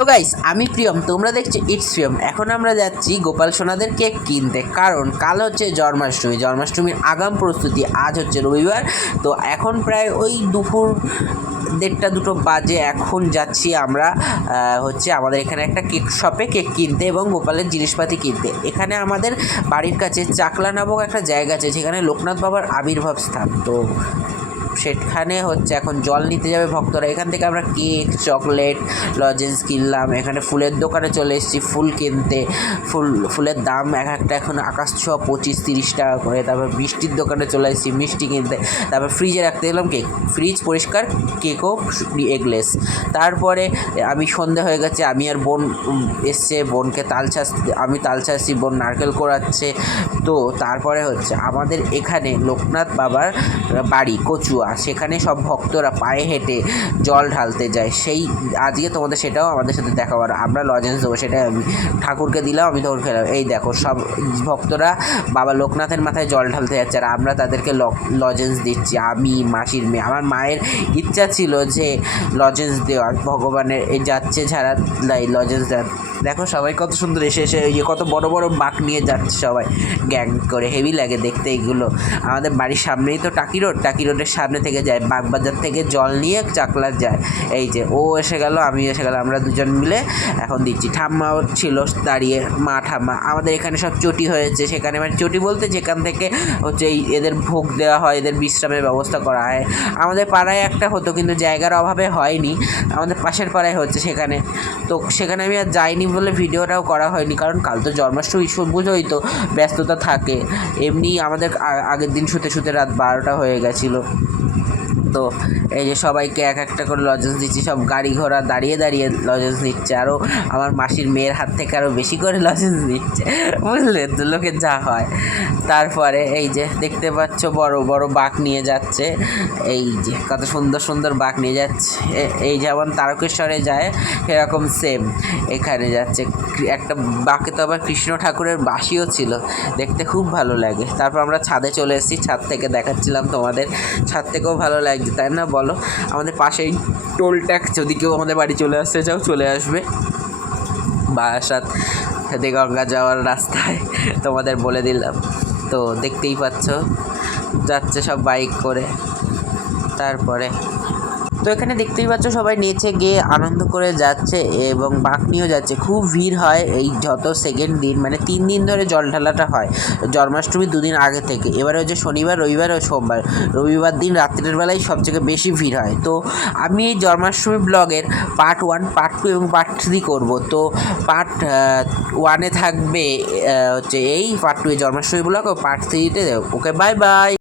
তো গাইস, আমি প্রিয়ম, তোমরা দেখছো ইটস প্রিয়ম। এখন আমরা যাচ্ছি গোপাল সোনাদের কেক কিনতে, কারণ কাল হচ্ছে জন্মাষ্টমীর আগাম প্রস্তুতি। আজ হচ্ছে রবিবার, তো এখন প্রায় ওই দুপুর 1:30-2 বাজে। এখন যাচ্ছি আমরা হচ্ছে আমাদের এখানে একটা কেক শপে কেক কিনতে এবং গোপালের জিনিসপাতি কিনতে। এখানে আমাদের বাড়ির কাছে চাকলা নামক একটা জায়গা আছে, যেখানে লোকনাথ বাবার আবির্ভাব স্থান। তো সেখানে হচ্ছে এখন জল নিতে যাবে ভক্তরা। এখান থেকে আমরা কেক, চকলেট, লজেন্স কিনলাম। এখানে ফুলের দোকানে চলে এসেছি ফুল কিনতে। ফুলের দাম এক একটা এখন আকাশ ছোঁয়া 25-30 টাকা করে। তারপর মিষ্টির দোকানে চলে এসেছি মিষ্টি কিনতে। তারপর ফ্রিজে রাখতে গেলাম কেক, ফ্রিজ পরিষ্কার, কেকও এগলেস। তারপরে আমি সন্ধে হয়ে গেছে, আমি আর বোন এসছে, বোনকে আমি তাল ছাড়ছি, বোন নারকেল কোড়াচ্ছে। তো তারপরে হচ্ছে আমাদের এখানে লোকনাথ বাবার বাড়ি কচুয়া, সেখানে সব ভক্তরা পায়ে হেঁটে জল ঢালতে যায়। সেই আজকে তোমাদের সেটাও আমাদের সাথে দেখাবো। আর আমরা লজেন্স দেবো, সেটাই আমি ঠাকুরকে দিলাম, আমি তখন খেলাম। এই দেখো, সব ভক্তরা বাবা লোকনাথের মাথায় জল ঢালতে যাচ্ছে, আর আমরা তাদেরকে লজেন্স দিচ্ছি। আমি মাসির মেয়ে, আমার মায়ের ইচ্ছা ছিল যে লজেন্স দেওয়ার, ভগবানের যাচ্ছে যারা লজেন্স দেওয়ার। দেখো সবাই কত সুন্দর এসে ওই যে কত বড় বড় বাঁক নিয়ে যাচ্ছে সবাই গ্যাং করে, হেভি লাগে দেখতে এইগুলো। আমাদের বাড়ির সামনেই তো টাকি রোডের সামনে থেকে যায়, বাগবাজার থেকে জল নিয়ে চাকলা যায়। এই যে ও এসে গেল, আমি এসে গেলাম, আমরা দুজন মিলে এখন দিচ্ছি। ঠাম্মাও ছিল দাঁড়িয়ে, মা ঠাম্মা। আমাদের এখানে সব চটি হয়েছে, সেখানে মানে চটি বলতে যেখান থেকে হচ্ছে এদের ভোগ দেওয়া হয়, এদের বিশ্রামের ব্যবস্থা করা হয়। আমাদের পাড়ায় একটা হতো, কিন্তু জায়গার অভাবে হয়নি। আমাদের পাশের পাড়ায় হচ্ছে সেখানে। তো সেখানে আমি আর যাইনি বলে ভিডিওটাও করা হয়নি, কারণ কাল তো জন্মাষ্টমী, বুঝোই তো, ব্যস্ততা থাকে। এমনি আমাদের আগের দিন শুতে রাত 12টা হয়ে গেছিলো। তো এই যে সবাইকে এক একটা করে লজেন্স দিচ্ছি, সব গাড়ি ঘোড়া দাঁড়িয়ে দাঁড়িয়ে লজেন্স নিচ্ছে। আরও আমার মাসির মেয়ের হাত থেকে আরও বেশি করে লজেন্স নিচ্ছে, বুঝলে তো, লোকের যা হয়। তারপরে এই যে দেখতে পাচ্ছ বড় বড় বাঁক নিয়ে যাচ্ছে, এই যে কত সুন্দর সুন্দর বাঁক নিয়ে যাচ্ছে। এই যেমন তারকেশ্বরে যায় সেরকম সেম এখানে যাচ্ছে। একটা বাঁকে তো আবার কৃষ্ণ ঠাকুরের বাঁশিও ছিল, দেখতে খুব ভালো লাগে। তারপর আমরা ছাদে চলে এসেছি, ছাদ থেকে দেখাচ্ছিলাম তোমাদের। ছাদ থেকেও ভালো লাগছে, তাই না বলো? আমাদের পাশেই টোল ট্যাক্স, যদি কেউ আমাদের বাড়ি চলে আসতে চাও চলে আসবে। বারাসাত গঙ্গা যাওয়ার রাস্তায় তোমাদের বলে দিলাম। তো দেখতেই পাচ্ছ যাচ্ছে সব বাইক করে। তারপরে তো এখানে দেখতেই পাচ্ছ সবাই নেচে গিয়ে আনন্দ করে যাচ্ছে এবং বাঁক নিয়েও যাচ্ছে। খুব ভিড় হয় এই যত সেকেন্ড দিন, মানে 3 দিন ধরে জল ঢালাটা হয়, জন্মাষ্টমী 2 দিন আগে থেকে। এবারে হচ্ছে শনিবার, রবিবার ও সোমবার। রবিবার দিন রাত্রের বেলায় সবথেকে বেশি ভিড় হয়। তো আমি এই জন্মাষ্টমী ব্লগের পার্ট 1, পার্ট 2 এবং পার্ট 3 করব। তো পার্ট 1-এ থাকবে হচ্ছে এই, পার্ট 2-এ জন্মাষ্টমী ব্লগ, ও পার্ট 3-তে ওকে বাই বাই।